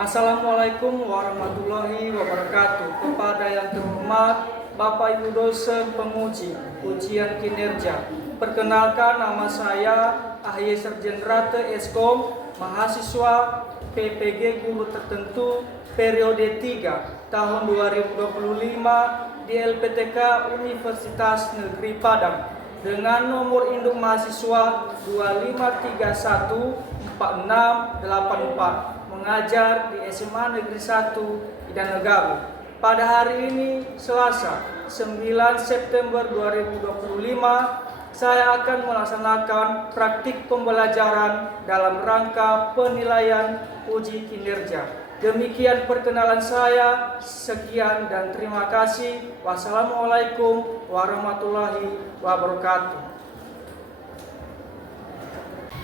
Assalamualaikum warahmatullahi wabarakatuh. Kepada yang terhormat Bapak Ibu dosen penguji ujian kinerja, perkenalkan nama saya AHY Sarjana Rate Eskom, mahasiswa PPG Guru Tertentu periode 3 tahun 2025 di LPTK Universitas Negeri Padang dengan nomor induk mahasiswa 25314684, mengajar di SMA Negeri 1 Idanegara. Pada hari ini Selasa 9 September 2025 saya akan melaksanakan praktik pembelajaran dalam rangka penilaian uji kinerja. Demikian perkenalan saya, sekian dan terima kasih. Wassalamualaikum warahmatullahi wabarakatuh.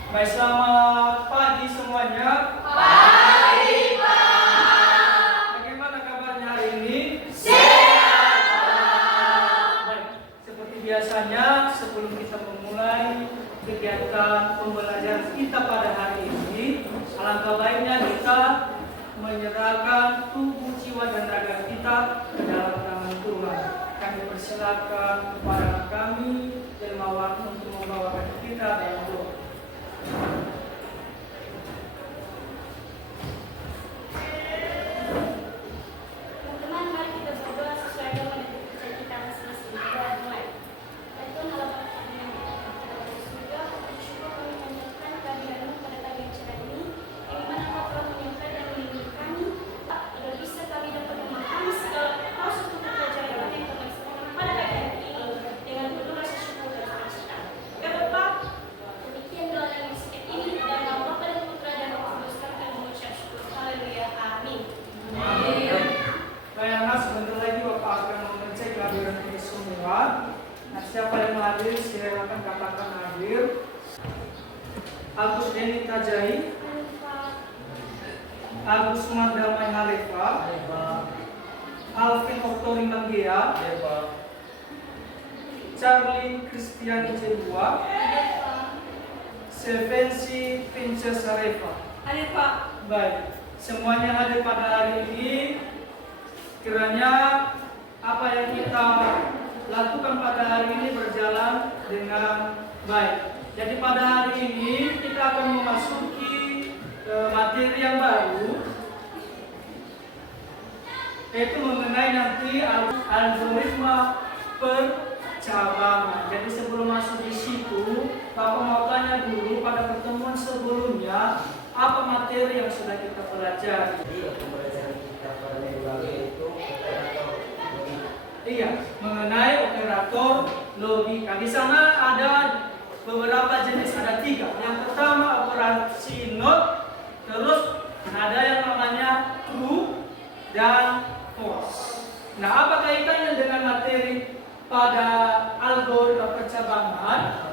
Baik, selamat pagi semuanya. Pagi, Pak. Bagaimana kabarnya hari ini? Sehat, Pak. Baik, seperti biasanya sebelum kita memulai kegiatan pembelajaran kita pada hari ini, alangkah baiknya kita menyerahkan tubuh, jiwa dan raga kita ke dalam tangan Tuhan. Kami persilakan kepada kami dermawan untuk membawakan kita dalam doa. Teman-teman, mari kita berdoa sesuai dengan kepercayaan kita masing-masing. Doa mulai. Tuhan Allah Bapa yang di surga, bersyukur kami panjatkan kehadiran-Mu pada pagi yang cerah ini, yang dimana Kau telah menyertai dan melindungi kami, agar bisa kami dapat memahami segala proses untuk pelajaran kami yang kami laksanakan pada pagi hari ini dengan penuh rasa syukur dan sukacita. Ya Bapa, demikian doa yang sedikit ini dalam nama Bapa dan Putra dan Roh Kudus kami mengucap syukur. Haleluya. Amin. Bayangkan sebentar lagi Bapak akan mengecek kehadiran ini semua. Nah, siapa yang hadir silakan katakan hadir. Agus Deni Tajai, Agus Mandamai Halefa, Alvin Oktori Manggea, Charlie Kristiani Cedua, Sevensi Princess Halefa. Hadir Pak. Baik, semuanya hadir pada hari ini. Kiranya apa yang kita lakukan pada hari ini berjalan dengan baik. Jadi pada hari ini kita akan memasuki materi yang baru, yaitu mengenai nanti algoritma percabangan. Jadi sebelum masuk di situ, Bapak mau tanya dulu pada pertemuan sebelumnya apa materi yang sudah kita pelajari. Iya, mengenai operator logika. Di sana ada beberapa jenis, ada 3. Yang pertama operasi not, terus ada yang namanya true dan false. Nah, apa kaitannya dengan materi pada algoritma percabangan?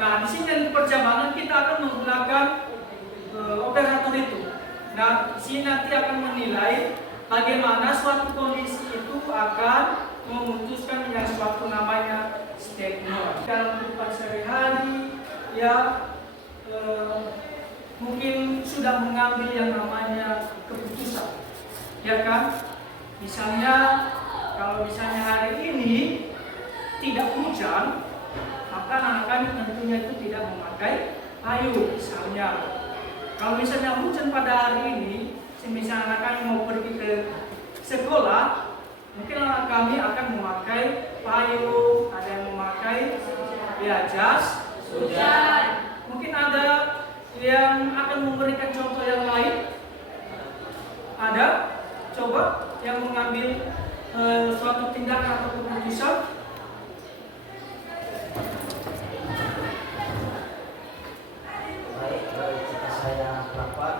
Nah, di sini yang percabangan kita akan menggunakan operator itu. Nah, di sini nanti akan menilai bagaimana suatu kondisi itu akan memutuskan yang suatu namanya statement. Dalam kehidupan sehari-hari, ya mungkin sudah mengambil yang namanya keputusan, ya kan? Misalnya, kalau misalnya hari ini tidak hujan, maka anak kami tentunya itu tidak memakai payung, misalnya. Kalau misalnya hujan pada hari ini, misalnya anak kami mau pergi ke sekolah, mungkin anak kami akan memakai payung, ada yang memakai jas hujan. Mungkin ada yang akan memberikan contoh yang lain. Ada? Coba yang mengambil suatu tindakan atau keputusan. Baik, kalau jika saya lapar,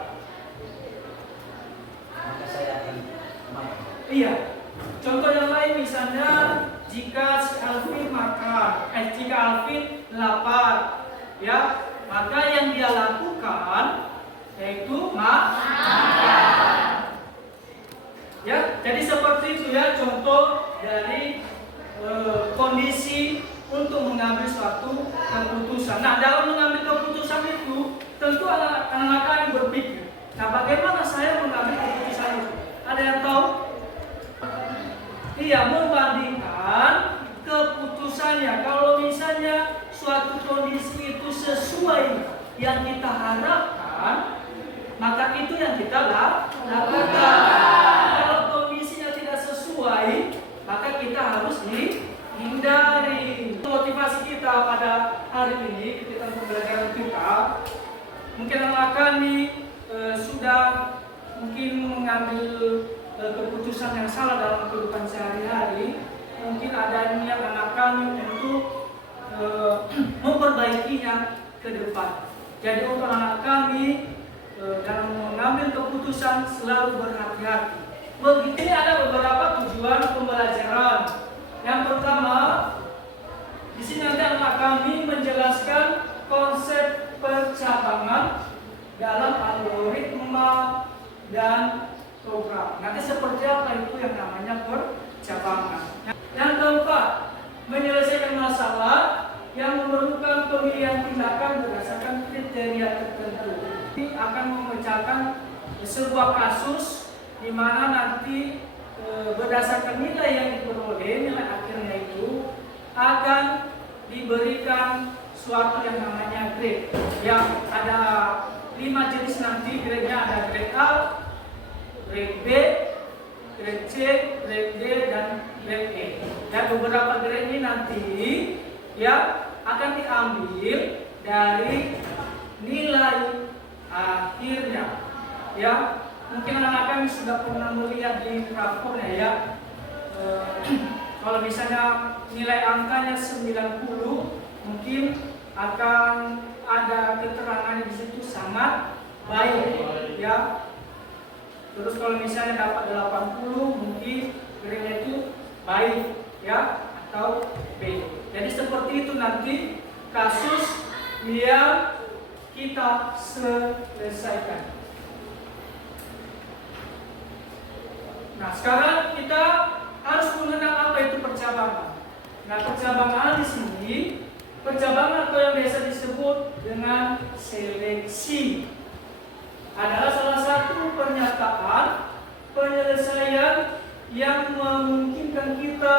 maka saya akan makan. Iya. Contoh yang lain misalnya jika si Alvin makan, jika Alvin lapar, ya, maka yang dia lakukan yaitu makan. Ya, jadi seperti itu ya contoh dari kondisi untuk mengambil suatu keputusan. Nah, dalam mengambil keputusan itu tentu anak-anak kami berpikir Nah, bagaimana saya mengambil keputusan itu? Ada yang tahu? Iya, membandingkan keputusannya. Kalau misalnya suatu kondisi itu sesuai yang kita harapkan, maka itu yang kita lakukan. Kalau kondisinya tidak sesuai, maka kita harus dihindari. Motivasi kita pada hari ini ketika pembelajaran kita, mungkin anak kami sudah mungkin mengambil keputusan yang salah dalam kehidupan sehari-hari. Mungkin ada niat anak kami untuk memperbaikinya ke depan. Jadi untuk anak kami dalam mengambil keputusan selalu berhati-hati. Begini ada beberapa tujuan pembelajaran. Yang pertama, di sini nanti anak kami menjelaskan konsep percabangan dalam algoritma dan program. Nanti seperti apa itu yang namanya percabangan. Yang keempat, menyelesaikan masalah yang memerlukan pemilihan tindakan berdasarkan kriteria tertentu. Ini akan memecahkan sebuah kasus di mana nanti berdasarkan nilai yang diperoleh, nilai akhirnya itu akan diberikan suatu yang namanya grade. Yang ada 5 jenis nanti grade-nya, ada grade A, grade B, grade C, grade D, dan grade E. Dan beberapa grade ini nanti ya akan diambil dari nilai akhirnya. Ya, mungkin anak kami sudah pernah melihat di rapornya ya. Kalau misalnya nilai angkanya 90, mungkin akan ada keterangan di situ sangat baik ya. Terus kalau misalnya dapat 80, mungkin grade itu baik ya atau B. Jadi seperti itu nanti kasus yang kita selesaikan. Nah, sekarang kita harus mengenal apa itu percabangan. Nah, percabangan di sini, percabangan atau yang biasa disebut dengan seleksi adalah salah satu pernyataan penyelesaian yang memungkinkan kita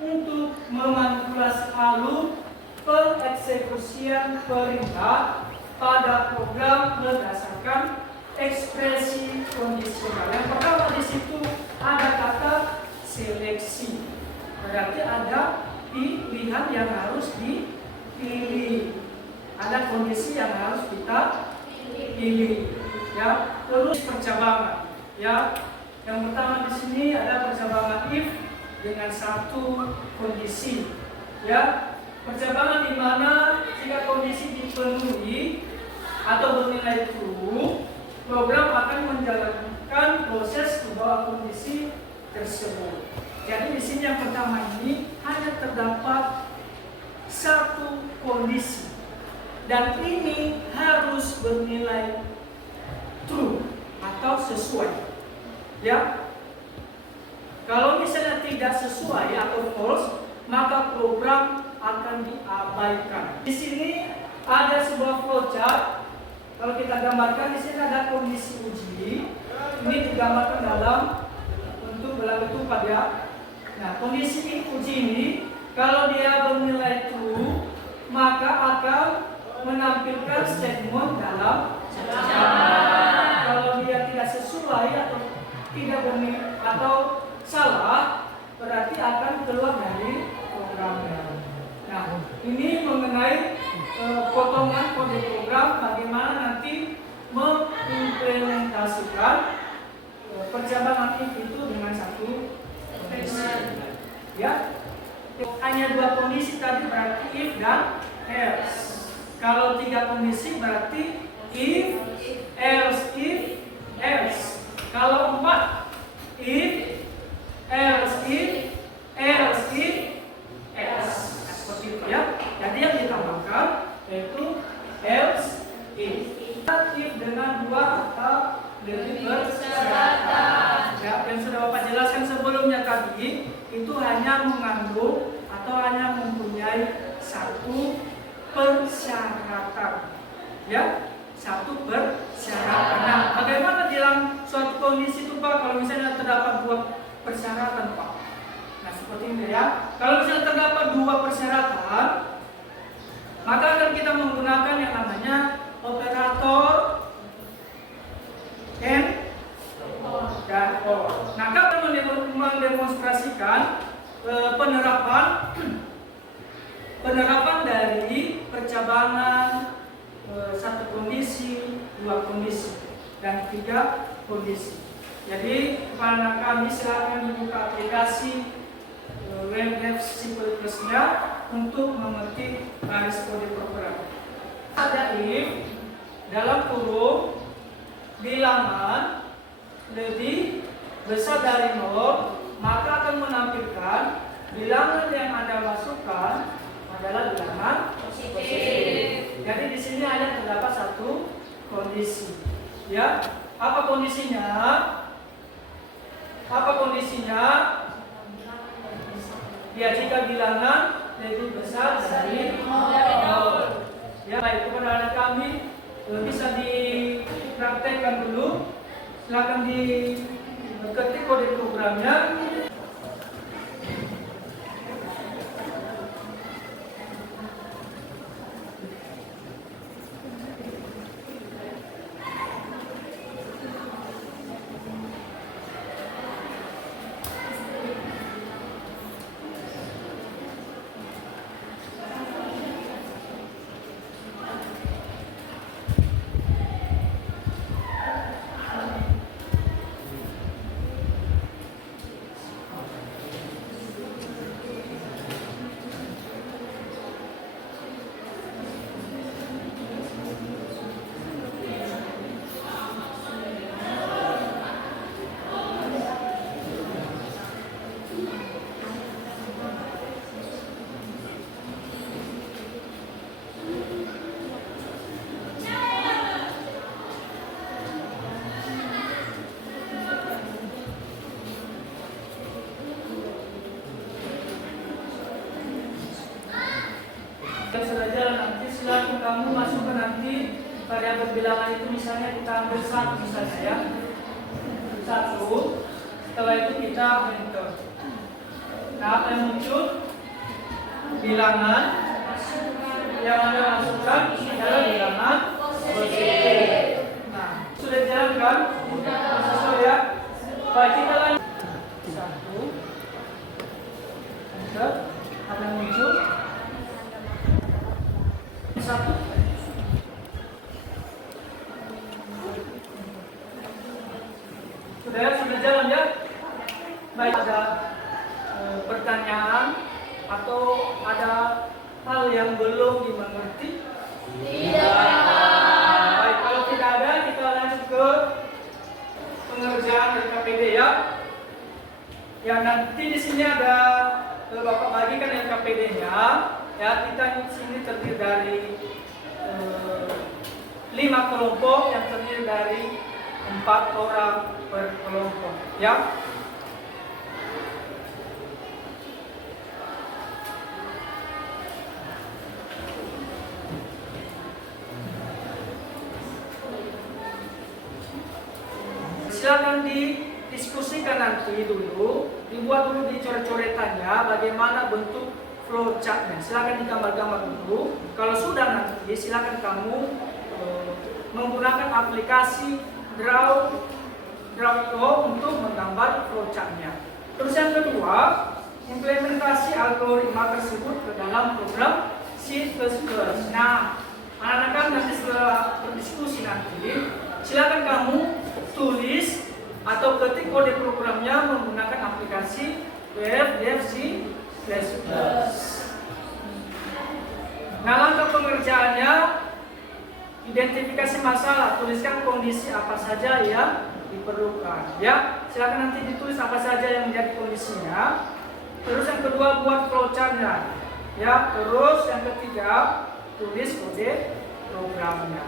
untuk memanipulasi alur pengeksekusian perintah pada program berdasarkan ekspresi kondisional. Yang pertama di situ ada kata seleksi. Berarti ada pilihan yang harus dipilih. Ada kondisi yang harus kita pilih. Ya, terus percabangan. Ya, yang pertama di sini ada percabangan if dengan satu kondisi. Ya, percabangan di mana jika kondisi dipenuhi atau bernilai true, program akan menjalankan proses ke bawah kondisi tersebut. Jadi di sini yang pertama ini hanya terdapat satu kondisi dan ini harus bernilai true atau sesuai. Ya, kalau misalnya tidak sesuai atau false, maka program akan diabaikan. Di sini ada sebuah flowchart. Kalau kita gambarkan di sini ada kondisi uji. Ini digambarkan dalam bentuk belah ketupat ya. Nah, kondisi uji ini kalau dia bernilai true, maka akan menampilkan statement dalam percabangan. Kalau dia tidak sesuai atau tidak bernilai atau salah, berarti akan keluar dari programnya. Nah, ini mengenai potongan kode program bagaimana nanti mengimplementasikan percabangan itu dengan satu kondisi. Ya, hanya dua kondisi tadi berarti if dan else. Kalau tiga kondisi berarti if, else, if, else. Kalau empat, if, else, if, else, if, else. Nah, seperti itu ya. Jadi yang ditambahkan yaitu else, if. If dengan dua atau lebih persyaratan. Ya, yang sudah Bapak jelaskan sebelumnya tadi itu hanya mengandung atau hanya mempunyai satu persyaratan. Ya, satu persyaratan. Nah, bagaimana dalam suatu kondisi itu Pak, kalau misalnya terdapat dua persyaratan Pak? Nah, seperti ini ya. Kalau misalnya terdapat dua persyaratan, maka akan kita menggunakan yang namanya operator and dan or. Nah, kita mendemonstrasikan penerapan dari percabangan satu kondisi, dua kondisi, dan tiga kondisi. Jadi kepada kami silakan dibuka aplikasi WebDev Simple+nya untuk mengetik garis kode program. Ada if dalam kurung bilangan lebih besar dari 0, maka akan menampilkan bilangan yang Anda masukkan adalah bilangan positif. Jadi di sini hanya terdapat satu kondisi. Ya, apa kondisinya? Apa kondisinya? Ya, jika bilangan lebih besar dari 0. Ya, baik, kepada anak kami bisa dipraktekkan dulu. Silakan diketik kode programnya. Yang sudah jalan nanti silakan kamu masukkan nanti variabel bilangan itu, misalnya kita ambil 1 misalnya ya, 1. Setelah itu kita enter. Nah, apa yang muncul? Bilangan yang Anda masukkan adalah bilangan positif. Nah, sudah jalan kan? Sesuai ya. Baik, kita lanjut. 1 enter. Apa yang muncul? 1. Sudah jalan ya? Baik, ada pertanyaan atau ada hal yang belum dimengerti? Tidak. Baik, kalau tidak ada, kita lanjut ke pengerjaan LKPD ya. Ya, nanti di sini ada Bapak bagikan LKPD-nya. Ya, kita di sini terdiri dari 5 kelompok yang terdiri dari 4 orang per kelompok. Ya. Silakan didiskusikan nanti dulu, dibuat dulu di coret-coretannya bagaimana bentuk flowchart-nya. Silakan digambar-gambar dulu. Kalau sudah nanti silakan kamu menggunakan aplikasi Draw.io untuk menggambar flowchart-nya. Terus yang kedua, implementasi algoritma tersebut ke dalam program C++. Nah, anak-anak kan nanti setelah berdiskusi nanti, silakan kamu tulis atau ketik kode programnya menggunakan aplikasi WebDev C++. Nah, langkah pengerjaannya, identifikasi masalah, tuliskan kondisi apa saja yang diperlukan. Ya, silakan nanti ditulis apa saja yang menjadi kondisinya. Terus yang kedua, buat flowchart-nya. Ya, terus yang ketiga, tulis kode programnya.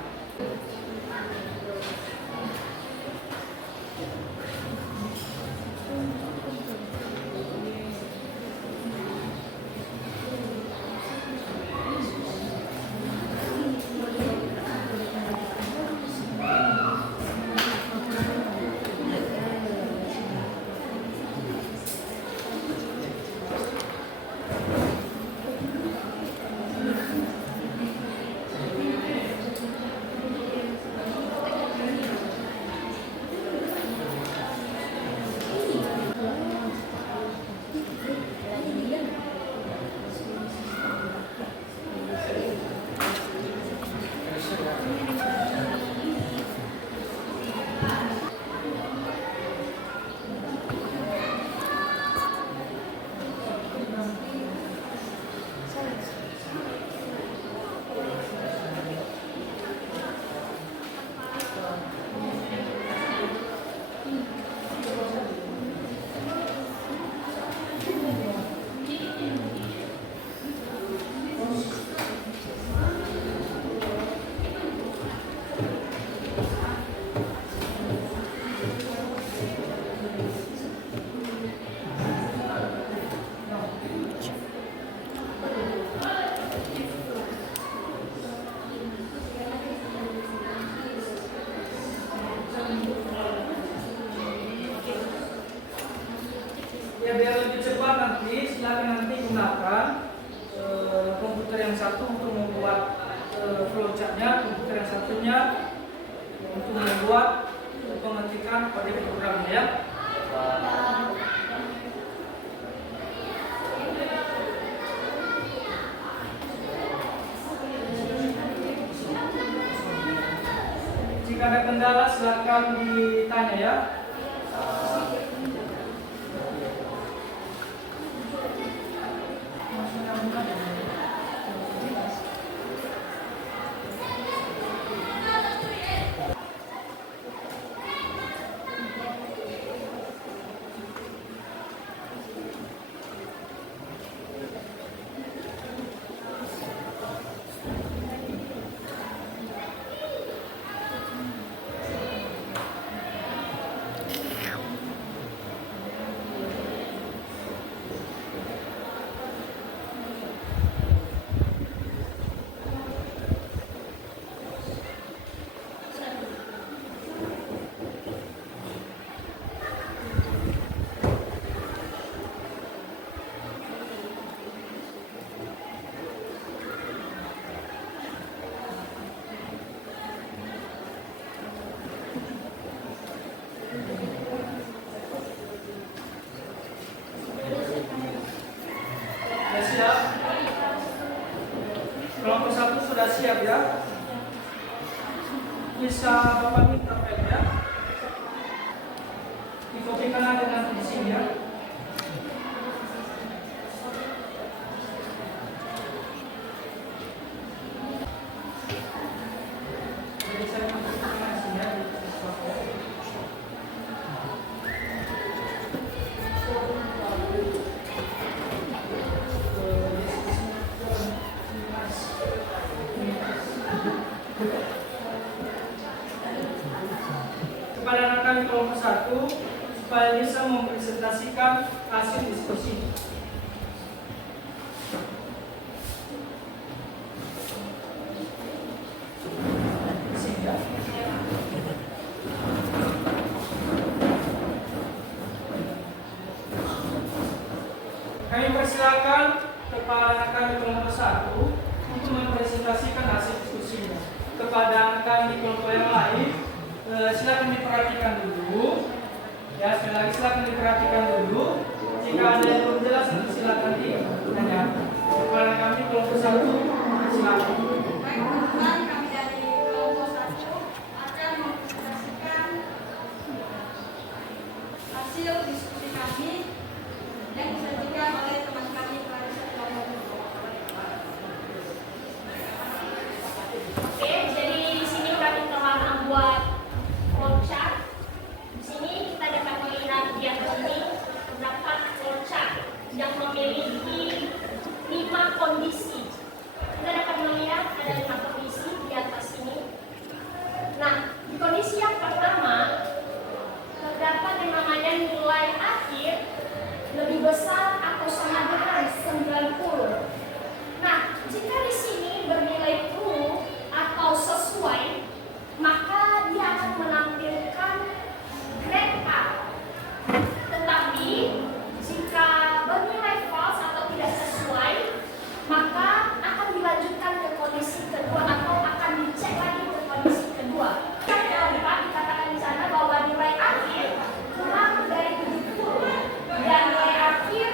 satu untuk membuat flowchart-nya, komputer yang satunya untuk membuat mengetikkan kode programnya ya. Jika ada kendala silakan ditanya ya. Sudah siap? Kelompok satu sudah siap ya? Bisa Bapak minta filenya? Dikopikan aja nanti di sini ya. Jadi saya kopikan di sini ya. Kepada rekan kelompok satu supaya bisa mempresentasikan hasil diskusi. Sini ya. Kami persilakan kepada rekan kelompok satu untuk mempresentasikan hasil diskusinya. Kepada rekan di kelompok yang lain, silakan diperhatikan dulu. Ya, sekali lagi silakan diperhatikan dulu. Jika ada yang belum jelas, silakan ditanyakan. Kepada kami kelompok satu, silakan. Baik teman-teman, kami dari kelompok 1 akan mempresentasikan hasil diskusi kami yang disajikan oleh teman kami Clarissa kelompok 2. Oke, jadi di sini kami telah membuat flowchart. Di sini kita dapat melihat di atas ini terdapat flowchart yang memiliki 5 kondisi. Kita dapat melihat ada 5 kondisi di atas ini. Nah, di kondisi yang pertama terdapat yang namanya nilai akhir lebih besar atau sama dengan 90. Nah, jika di sini bernilai true atau sesuai, maka dia akan menampilkan grade A. Tetapi jika bernilai false atau tidak sesuai, maka akan dilanjutkan ke kondisi kedua atau akan dicek lagi ke kondisi kedua. Yang dapat dikatakan di sana bahwa nilai akhir kurang dari 70 dan nilai akhir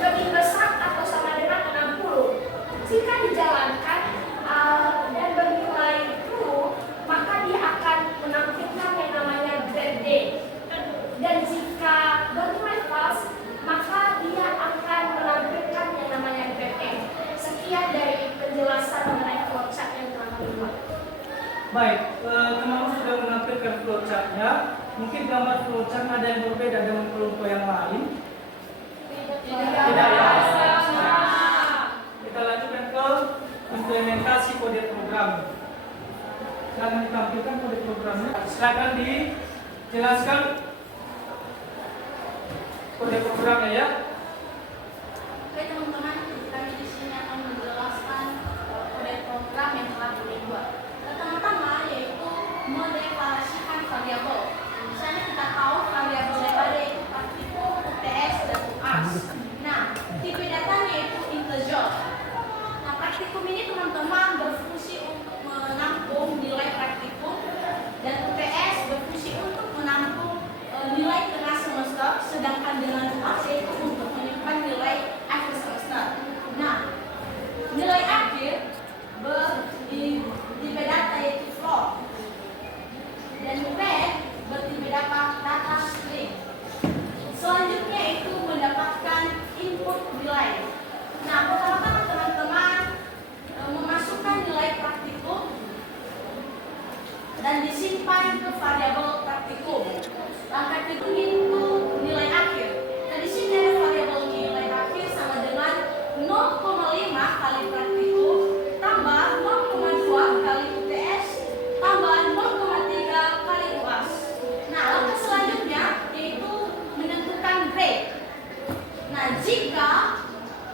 lebih besar atau sama dengan 60. Jika dijalankan dan bernilai true, maka dia akan menampilkan yang namanya grade D. Dan jika bernilai false, maka dia akan menampilkan yang namanya grade E. Sekian dari penjelasan mengenai flowchart yang telah kami buat. Baik, teman-teman sudah menampilkan flowchart-nya. Mungkin gambar flowchart ada yang berbeda dengan kelompok yang lain. Tidak ya. Kita lanjutkan ke implementasi kode program. Silakan ditampilkan kode programnya. Silakan dijelaskan kode programnya ya. Oke teman-teman, kami di sini akan menjelaskan kode program yang telah kami buat. Pertama-tama yaitu mendeklarasikan variabel. Misalnya kita tahu variabel daripada itu tipe UTS dan UAS. Nah, tipe datanya itu integer. praktikum ini teman-teman berfungsi untuk menampung nilai praktikum dan UTS berfungsi untuk menampung nilai tengah semester, sedangkan dengan UAS itu untuk menyimpan nilai akhir semester. Nah, nilai akhir bertipe data yaitu float dan UTS bertipe data string. Selanjutnya itu mendapatkan input nilai. Nah, pertama-tama teman-teman memasukkan nilai praktikum dan disimpan ke variabel praktikum. Langkah itu nilai akhir. Nah, di sini ada variabel nilai akhir sama dengan 0,5 kali praktikum tambah 0,2 kali UTS tambah 0,3 kali UAS. Nah, langkah selanjutnya yaitu menentukan grade. Nah, jika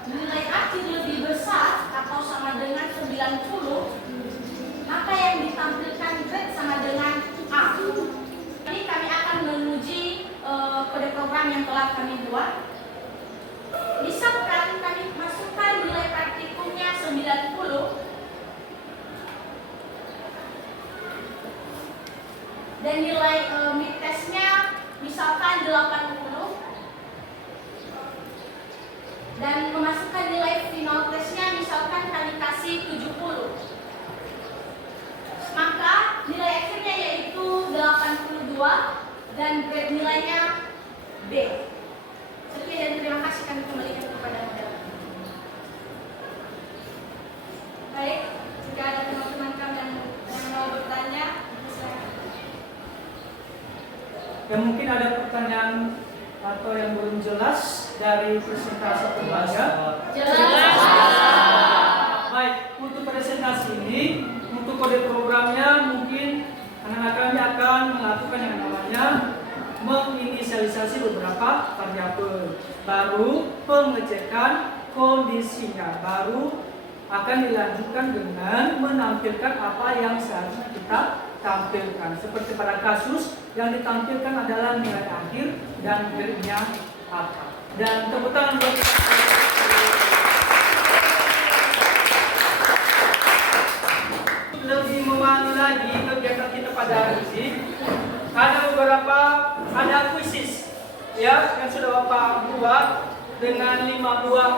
nilai akhir lebih besar atau sama dengan 90, maka yang ditampilkan grade sama dengan A. Ini kami akan menguji kode program yang telah kami buat. Misalkan kami masukkan nilai praktikumnya 90 dan nilai mid testnya misalkan 80 dan memasukkan nilai final testnya misalkan kami kasih 70, maka nilai akhirnya yaitu 82 dan grade nilainya B. Sekian dan terima kasih, kami kembalikan kepada model. Baik, jika ada teman-teman kami yang mau bertanya, silakan. Ya, mungkin ada pertanyaan atau yang belum jelas dari presentasi pembaca. Jelas. Baik, untuk presentasi ini, untuk kode programnya mungkin anak-anak kami akan melakukan yang namanya menginisialisasi beberapa variabel, baru pengecekan kondisinya, baru akan dilanjutkan dengan menampilkan apa yang seharusnya kita tampilkan. Seperti pada kasus yang ditampilkan adalah nilai akhir dan grade-nya apa. Dan tepuk tangan buat lebih memahami lagi kegiatan kita pada hari ini. Ada kuisis ya yang sudah Bapak buat dengan 5 buah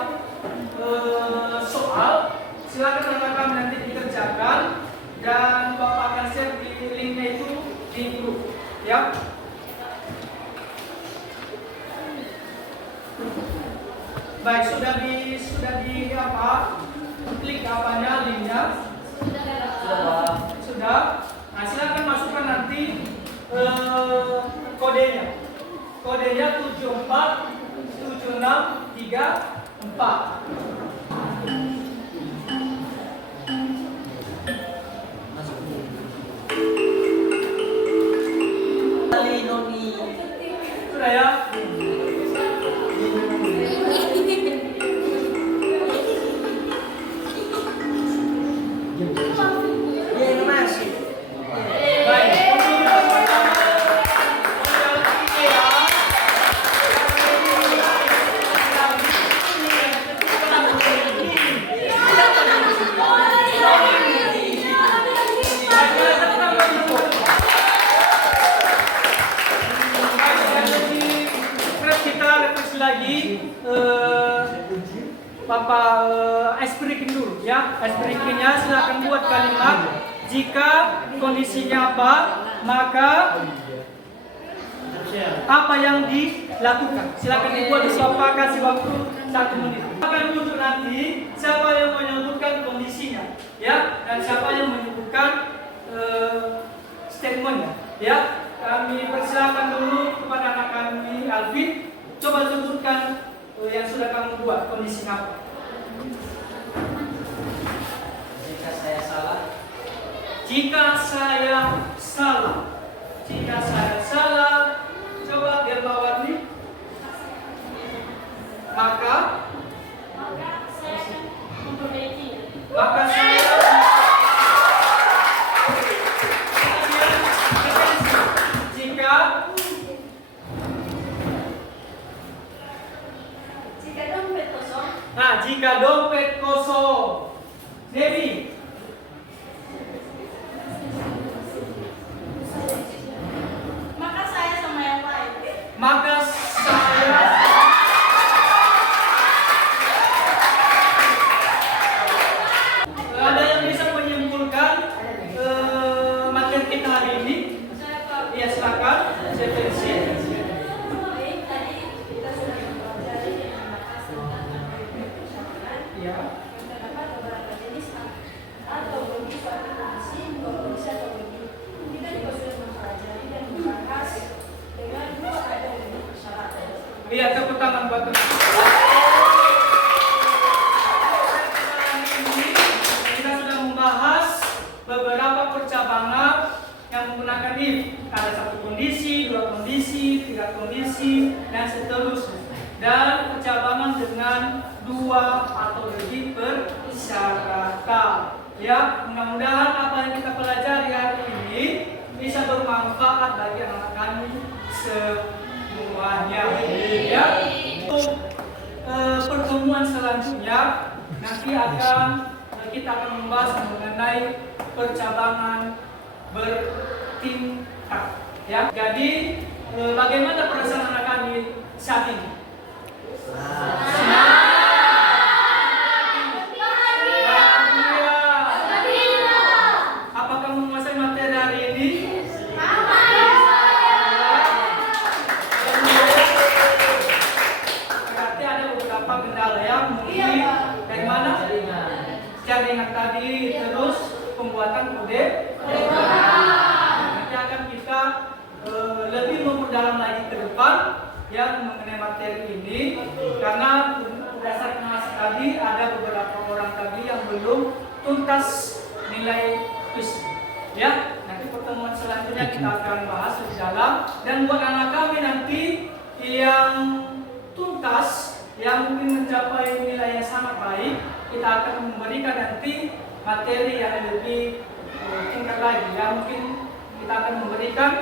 soal. Silakan rekan-rekan nanti dikerjakan dan Bapak akan share di linknya itu di grup ya. Baik, sudah di apa? Klik apanya linknya? Sudah. Nah, silakan masukkan nanti kodenya. Kodenya 747634. Sudah ya? Bapak ice breaking dulu ya. Ice breakingnya silakan buat kalimat jika kondisinya apa, maka apa yang dilakukan. Silakan dibuat di Bapak kasih waktu 1 menit. Akan muncul nanti siapa yang menyebutkan kondisinya ya dan siapa yang menyebutkan statementnya ya. Kami persilakan dulu kepada anak kami Alvin, coba sebutkan yang sudah kamu buat kondisinya apa. Jika saya salah, jika saya salah, coba biar bawa nih. Maka saya akan memperbaikinya. maka saya Jika dompet kosong, jika dompet kosong, Ya silakan, saya versi. Baik, tadi kita sudah mempelajari yang membahas tentang analogi percakapan Ya. yang terdapat beberapa jenis atau bagi suatu kondisi, dua kondisi atau lebih. Kita juga sudah mempelajari dan membahas dengan dua atau lebih persyaratan. Iya, tepuk tangan buat teman. Kita sudah membahas beberapa percabangan yang menggunakan if. Ada satu kondisi, dua kondisi, tiga kondisi, dan seterusnya. Dan percabangan dengan dua atau lebih persyaratan. Ya, mudah-mudahan apa yang kita pelajari hari ini bisa bermanfaat bagi anak kami semuanya. Ya, untuk pertemuan selanjutnya nanti kita akan membahas mengenai percabangan bertingkat. Ya, jadi bagaimana perasaan anak kami saat ini? Apakah menguasai materi hari ini? Berarti ada beberapa kendala ya, mungkin dari mana? Jaringan tadi, terus pembuatan kode. Nanti akan kita lebih memperdalam lagi ke depan ya mengenai materi ini, karena berdasarkan hasil tadi ada beberapa orang tadi yang belum tuntas nilai kuis ya. Nanti pertemuan selanjutnya kita akan bahas lebih dalam, dan buat anak kami nanti yang tuntas yang mungkin mencapai nilai yang sangat baik, kita akan memberikan nanti materi yang lebih tingkat lagi ya. Mungkin kita akan memberikan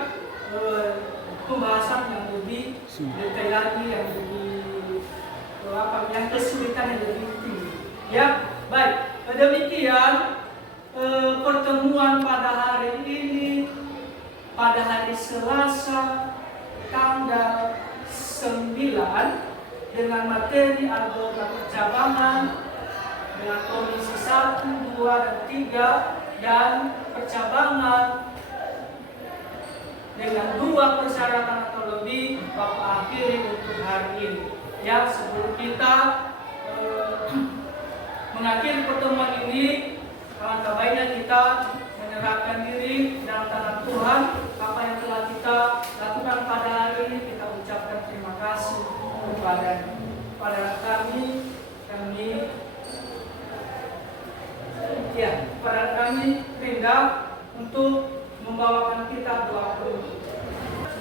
pembahasan yang lebih detail lagi, yang lebih yang kesulitan yang lebih tinggi. Ya, baik. Demikian pertemuan pada hari ini, pada hari Selasa tanggal 9 dengan materi algoritma percabangan dengan kondisi 1, 2, dan 3, dan percabangan dengan dua persyaratan atau lebih Bapak akhiri untuk hari ini. Ya, sebelum kita mengakhiri pertemuan ini, alangkah baiknya kita menyerahkan diri dalam tangan Tuhan. Apa yang telah kita lakukan pada hari ini, kita ucapkan terima kasih kepada kami Rinda untuk membawakan kita doa penutup.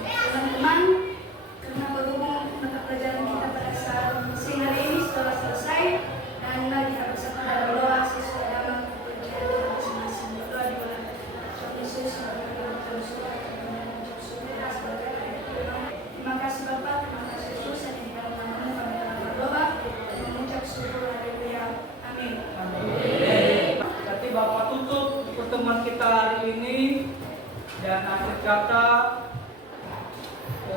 Teman-teman, karena berhubung mata pelajaran kita pada saat siang hari ini setelah selesai, dan mari kita bersama dalam berdoa sesuai dalam perjanjian Tuhan masing-masing. Berdoa di bulan Tuhan Yesus sebagai Tuhan surga dan mengucap syukur sebagai Tuhan. Terima kasih Bapak, terima kasih Yesus yang di dalam nama-Mu kami telah berdoa dan mengucap syukur. Haleluya. Amin. Berarti Bapak tutup pertemuan kita hari ini, dan akhir kata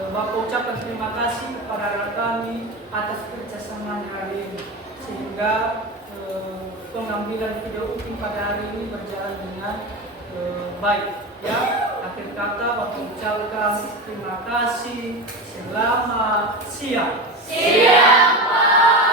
Bapak ucapkan terima kasih kepada anak kami atas kerjasama hari ini, sehingga pengambilan video ini pada hari ini berjalan dengan baik. Ya, akhir kata Bapak ucapkan terima kasih. Selamat siang. Siang, Pak.